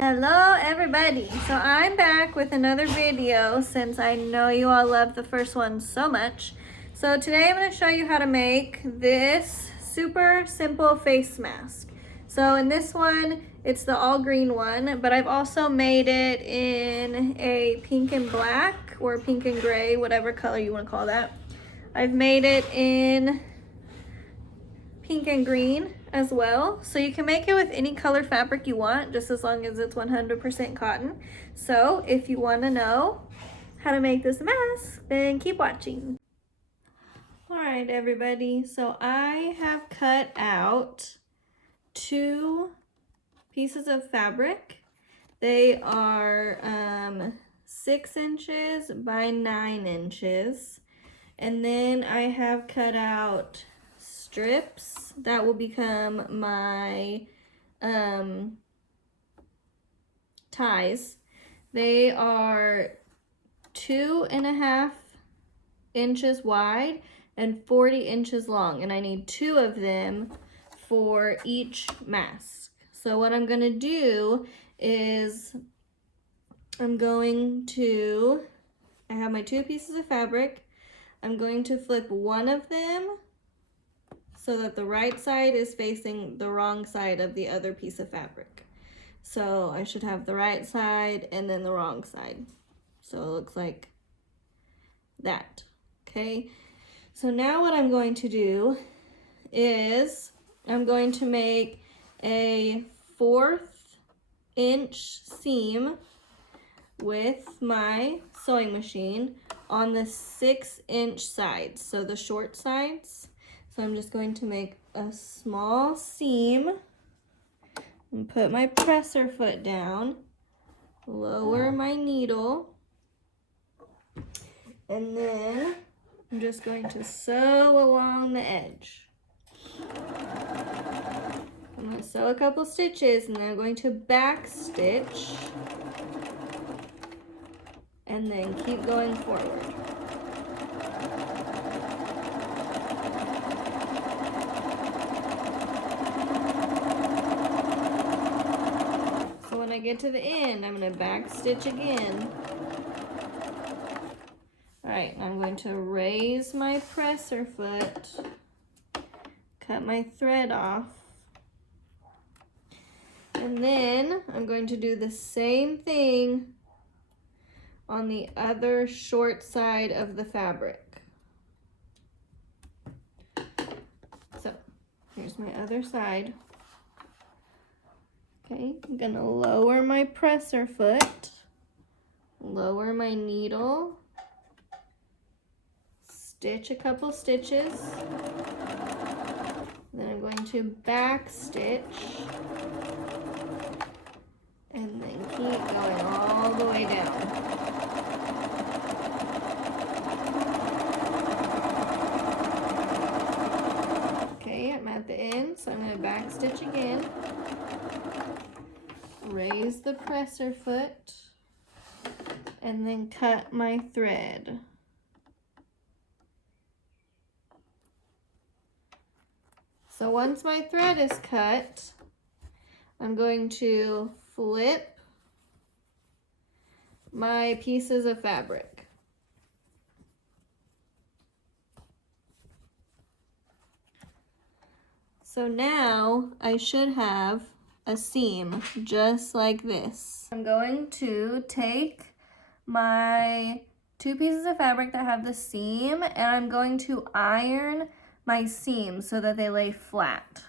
Hello everybody, so I'm back with another video since I know you all love the first one so much. So today I'm going to show you how to make this super simple face mask. So in this one, it's the all green one, but I've also made it in a pink and black or pink and gray, whatever color you want to call that. I've made it in pink and green as well. So you can make it with any color fabric you want, just as long as it's 100% cotton. So if you want to know how to make this mask, then keep watching. All right, everybody. So I have cut out 2 pieces of fabric. They are 6 inches by 9 inches. And then I have cut out strips that will become my ties. They are 2.5 inches wide and 40 inches long, and I need 2 of them for each mask. So what I'm going to do is I have my 2 pieces of fabric. I'm going to flip one of them so that the right side is facing the wrong side of the other piece of fabric. So I should have the right side and then the wrong side. So it looks like that, okay? So now what I'm going to do is I'm going to make a 1/4 inch seam with my sewing machine on the 6-inch sides, so the short sides. So I'm just going to make a small seam and put my presser foot down, lower my needle, and then I'm just going to sew along the edge. I'm going to sew a couple stitches and then I'm going to back stitch and then keep going forward. So when I get to the end, I'm going to back stitch again. Alright, I'm going to raise my presser foot, cut my thread off, and then I'm going to do the same thing on the other short side of the fabric. So here's my other side. Okay, I'm gonna lower my presser foot, lower my needle, stitch a couple stitches, then I'm going to back stitch, and then keep going all the way down. Okay, I'm at the end, so I'm going to back stitch again. Raise the presser foot, and then cut my thread. So once my thread is cut, I'm going to flip my pieces of fabric. So now I should have a seam just like this. I'm going to take my 2 pieces of fabric that have the seam and I'm going to iron my seams so that they lay flat.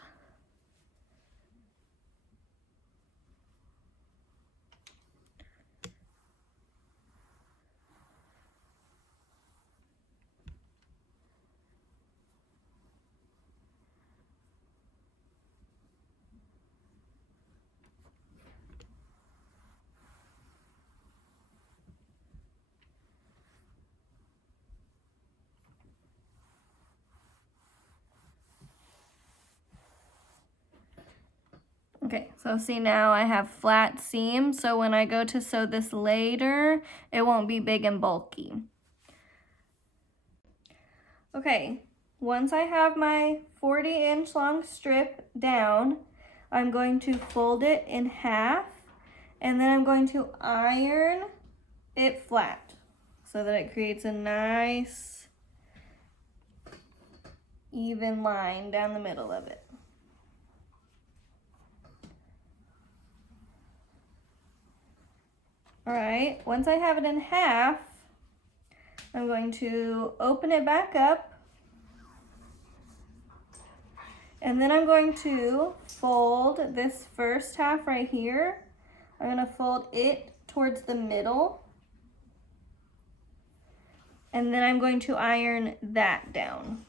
Okay, so see now I have flat seams, so when I go to sew this later, it won't be big and bulky. Okay, once I have my 40-inch long strip down, I'm going to fold it in half And then I'm going to iron it flat so that it creates a nice even line down the middle of it. All right, once I have it in half, I'm going to open it back up, and then I'm going to fold this first half right here. I'm going to fold it towards the middle, and then I'm going to iron that down.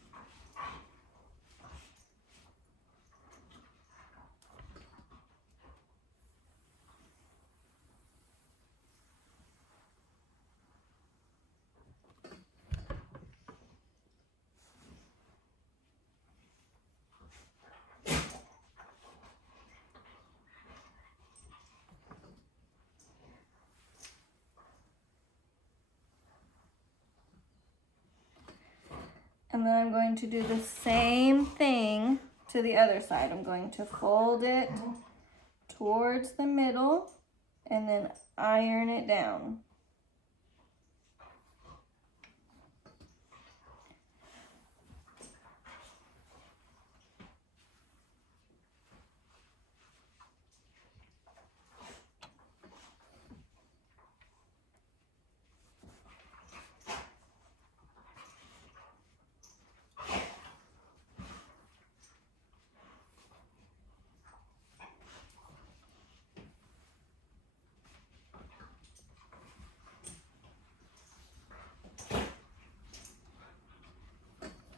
And then I'm going to do the same thing to the other side. I'm going to fold it towards the middle and then iron it down.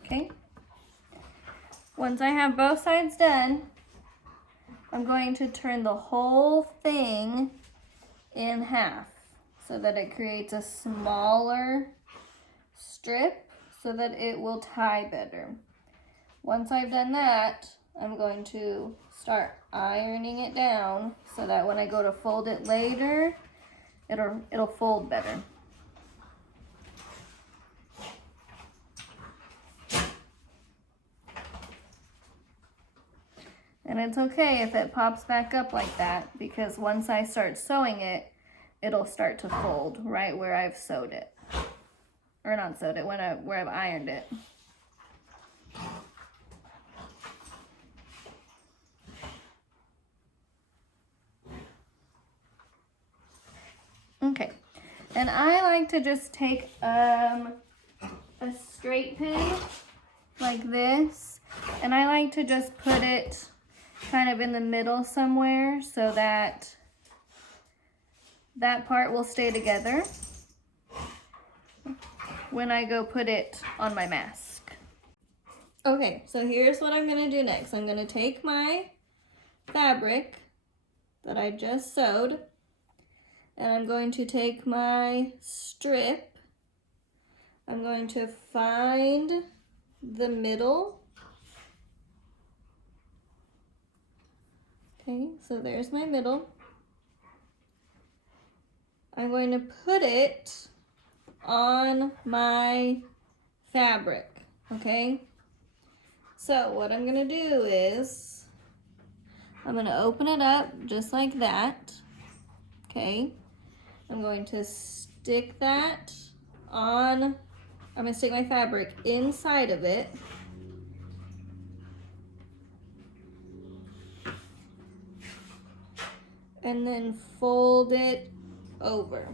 Okay. Once I have both sides done, I'm going to turn the whole thing in half so that it creates a smaller strip so that it will tie better. Once I've done that, I'm going to start ironing it down so that when I go to fold it later, it'll fold better. And it's okay if it pops back up like that, because once I start sewing it, it'll start to fold right where I've sewed it. Or not sewed it, where I've ironed it. Okay, and I like to just take a straight pin like this, and I like to just put it kind of in the middle somewhere so that that part will stay together when I go put it on my mask. Okay, so here's what I'm gonna do next. I'm gonna take my fabric that I just sewed, and I'm going to take my strip. I'm going to find the middle. Okay, so there's my middle. I'm going to put it on my fabric, okay? So what I'm gonna do is, I'm gonna open it up just like that, okay? I'm going to stick that on, I'm gonna stick my fabric inside of it. And then fold it over.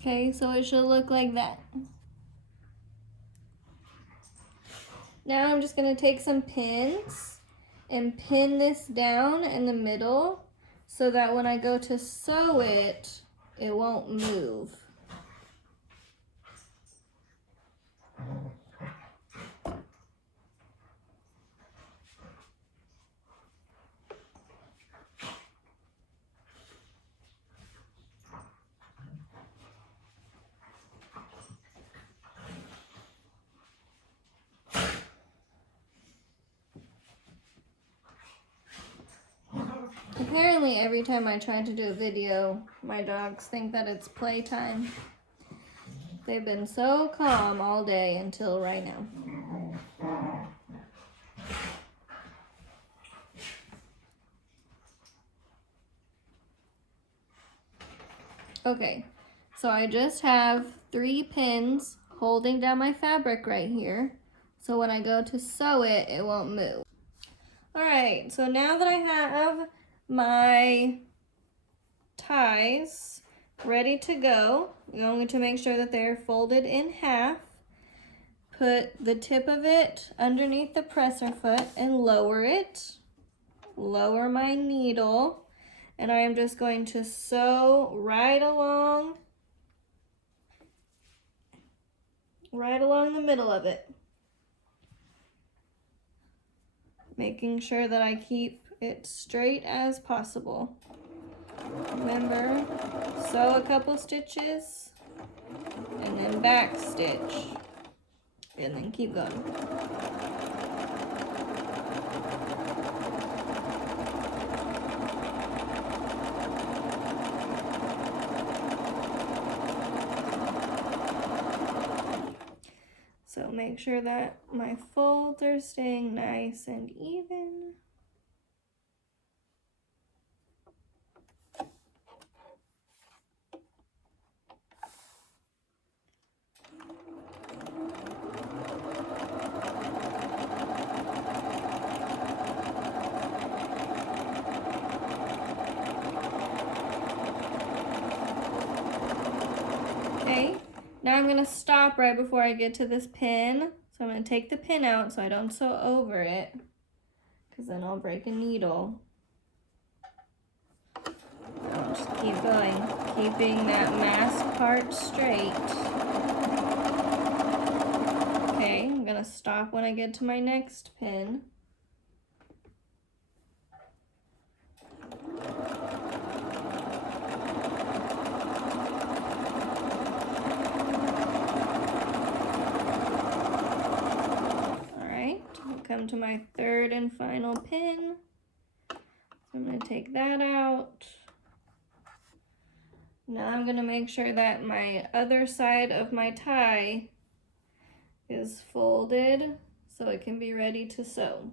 Okay, so it should look like that. Now I'm just gonna take some pins and pin this down in the middle so that when I go to sew it, it won't move. Apparently every time I try to do a video, my dogs think that it's playtime. They've been so calm all day until right now. Okay, so I just have 3 pins holding down my fabric right here. So when I go to sew it, it won't move. All right, so now that I have my ties ready to go, I'm going to make sure that they're folded in half. Put the tip of it underneath the presser foot and lower it. Lower my needle, and I am just going to sew right along the middle of it, making sure that I keep it straight as possible. Remember, sew a couple stitches and then back stitch and then keep going. So make sure that my folds are staying nice and even. Okay, now I'm going to stop right before I get to this pin. So I'm going to take the pin out so I don't sew over it, because then I'll break a needle. I'll just keep going, keeping that mask part straight. Okay, I'm going to stop when I get to my next pin. Come to my third and final pin. So I'm going to take that out. Now I'm going to make sure that my other side of my tie is folded so it can be ready to sew.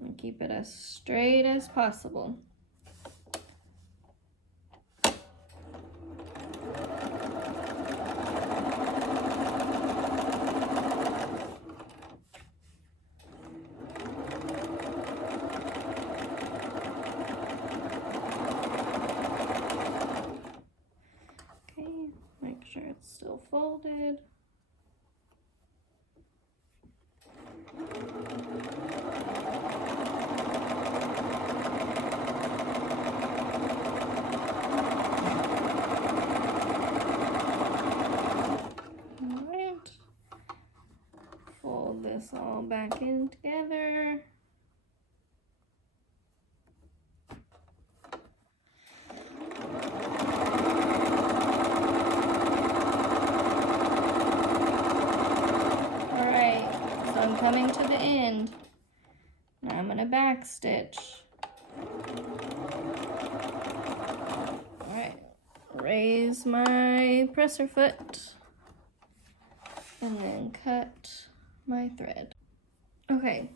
And keep it as straight as possible. Make sure it's still folded. All right. Fold this all back in together. I'm coming to the end. Now I'm going to back stitch. Alright, raise my presser foot and then cut my thread. Okay,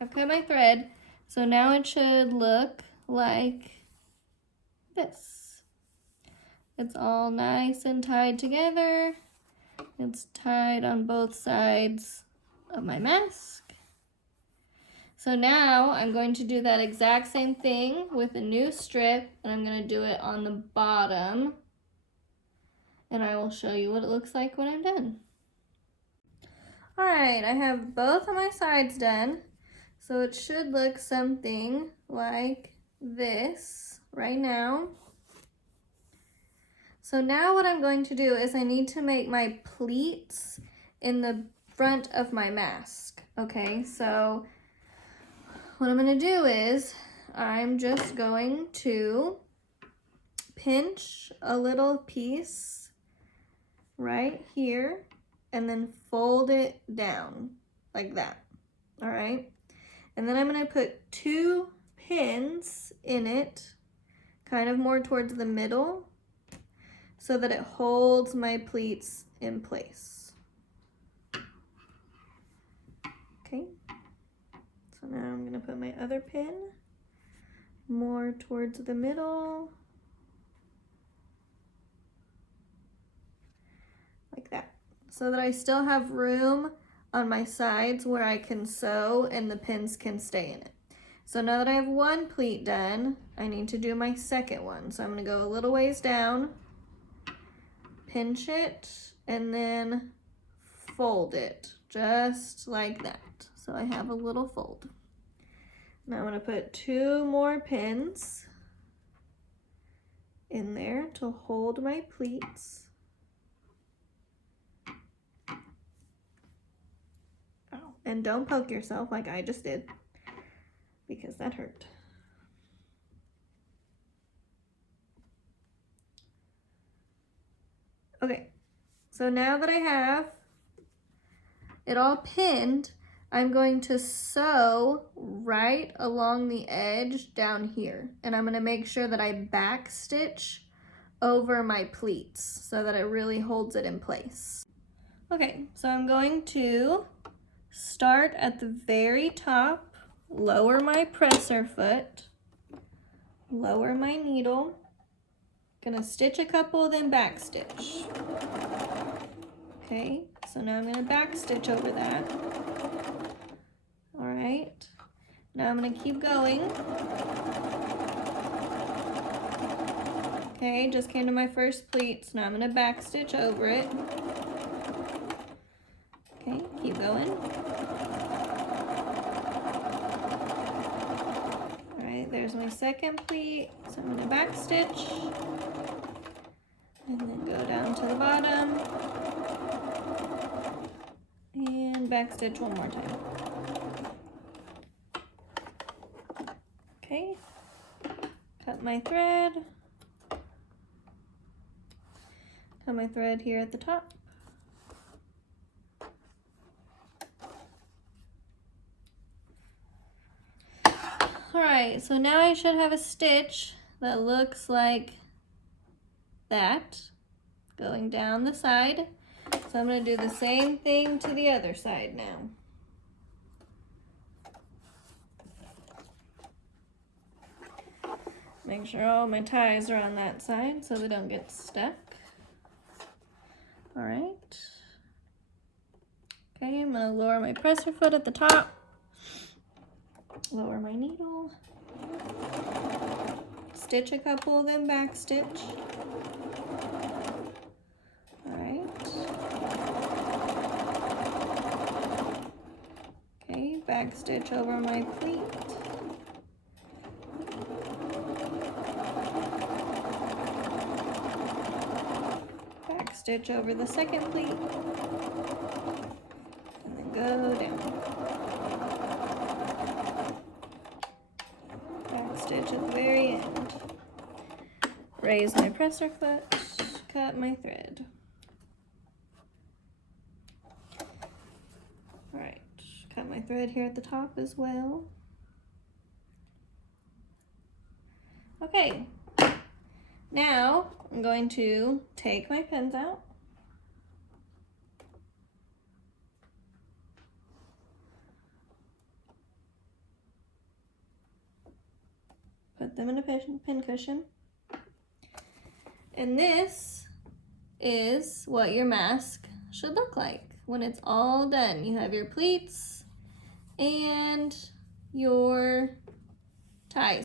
I've cut my thread, so now it should look like this. It's all nice and tied together. It's tied on both sides of my mask. So now I'm going to do that exact same thing with a new strip, and I'm going to do it on the bottom, and I will show you what it looks like when I'm done. Alright, I have both of my sides done, so it should look something like this right now. So now what I'm going to do is I need to make my pleats in the front of my mask. Okay, so what I'm going to do is I'm just going to pinch a little piece right here and then fold it down like that. All right, and then I'm going to put 2 pins in it, kind of more towards the middle, so that it holds my pleats in place. Okay, so now I'm gonna put my other pin more towards the middle, like that, so that I still have room on my sides where I can sew and the pins can stay in it. So now that I have one pleat done, I need to do my second one. So I'm gonna go a little ways down, pinch it, and then fold it, just like that. So I have a little fold. Now I'm gonna put 2 more pins in there to hold my pleats. Oh, and don't poke yourself like I just did, because that hurt. Okay, so now that I have it all pinned, I'm going to sew right along the edge down here. And I'm gonna make sure that I back stitch over my pleats so that it really holds it in place. Okay, so I'm going to start at the very top, lower my presser foot, lower my needle, gonna stitch a couple, then back stitch. Okay, so now I'm gonna back stitch over that. All right, now I'm gonna keep going. Okay, just came to my first pleat, so now I'm gonna back stitch over it. Okay, keep going. All right, there's my second pleat, so I'm gonna back stitch and then go down to the bottom and back stitch one more time. Okay, cut my thread. Cut my thread here at the top. All right, so now I should have a stitch that looks like that, going down the side. So I'm gonna do the same thing to the other side now. Make sure all my ties are on that side so they don't get stuck. All right. Okay, I'm gonna lower my presser foot at the top, lower my needle, stitch a couple, then back stitch. All right. Okay, back stitch over my pleat. Back stitch over the second pleat, and then go down. Back stitch at the very end. Raise my presser foot, cut my thread. All right, cut my thread here at the top as well. Okay, now I'm going to take my pins out. Put them in a pin cushion. And this is what your mask should look like when it's all done. You have your pleats and your ties.